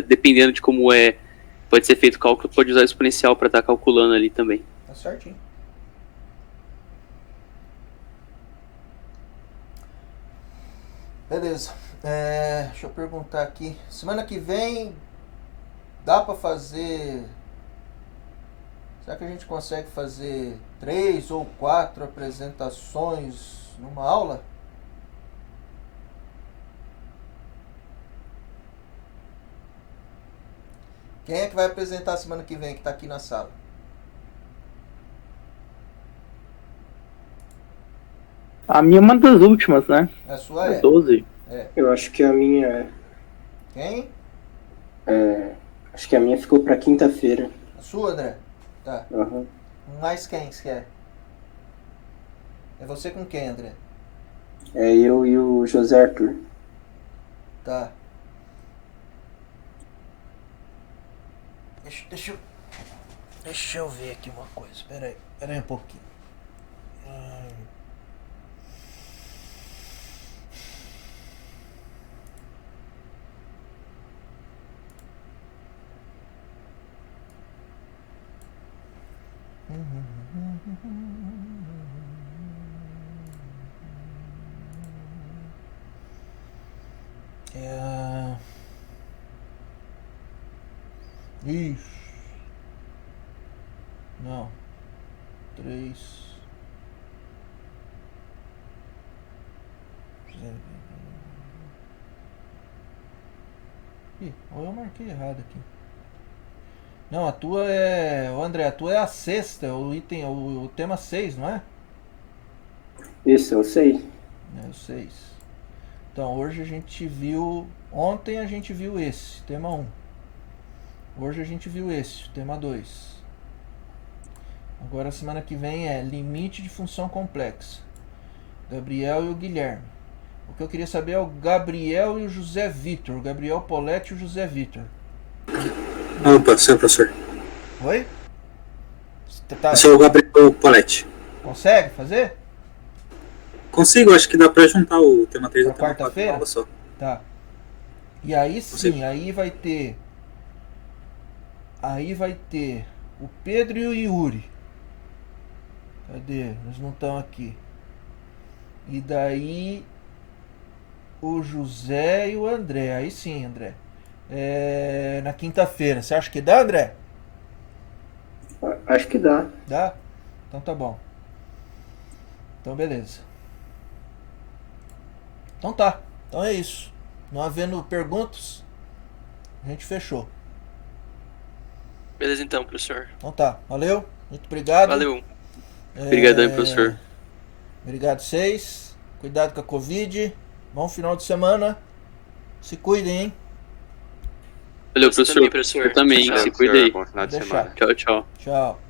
dependendo de como pode ser feito o cálculo, pode usar a exponencial para estar calculando ali também. Tá certinho. Beleza. Deixa eu perguntar aqui. Semana que vem dá pra fazer... Será que a gente consegue fazer 3 ou 4 apresentações numa aula? Quem é que vai apresentar semana que vem que tá aqui na sala? A minha é uma das últimas, né? A sua é? 12. Eu acho que a minha... Quem? Acho que a minha ficou pra quinta-feira. A sua, André? Tá. Uhum. Mais quem que quer? É você com quem, André? É eu e o José Arthur. Tá. Deixa eu ver aqui uma coisa. Pera aí um pouquinho. Isso. Não. 3. Ih, ou eu marquei errado aqui. Não, a tua é... Ô André, a tua é a sexta, o tema 6, não é? Isso, eu sei. É o 6. Então, hoje a gente viu... Ontem a gente viu esse, tema 1. Hoje a gente viu esse, tema 2. Agora, semana que vem é limite de função complexa. Gabriel e o Guilherme. O que eu queria saber é o Gabriel e o José Vitor. O Gabriel Poletti e o José Vitor. Opa, senhor professor. Oi? Eu sou o Gabriel Poletti. Consegue fazer? Consigo, acho que dá pra juntar o tema 3 e o Pra tema 4 quarta-feira? numa aula só. Tá. E aí sim, Consigo. aí vai ter... Aí vai ter o Pedro e o Yuri. Cadê? Eles não estão aqui. E daí o José e o André. Aí sim, André. na quinta-feira. Você acha que dá, André? Acho que dá. Dá? Então tá bom. Então beleza. Então tá. Então é isso. Não havendo perguntas, a gente fechou. Beleza então, professor. Então tá. Valeu. Muito obrigado. Valeu. Obrigadão, professor. Obrigado vocês. Cuidado com a Covid. Bom final de semana. Se cuidem, hein? Valeu, Você professor. também, professor. Eu também. Tchau. Se cuida aí. Bom final de Deixar. semana. Tchau, tchau. Tchau.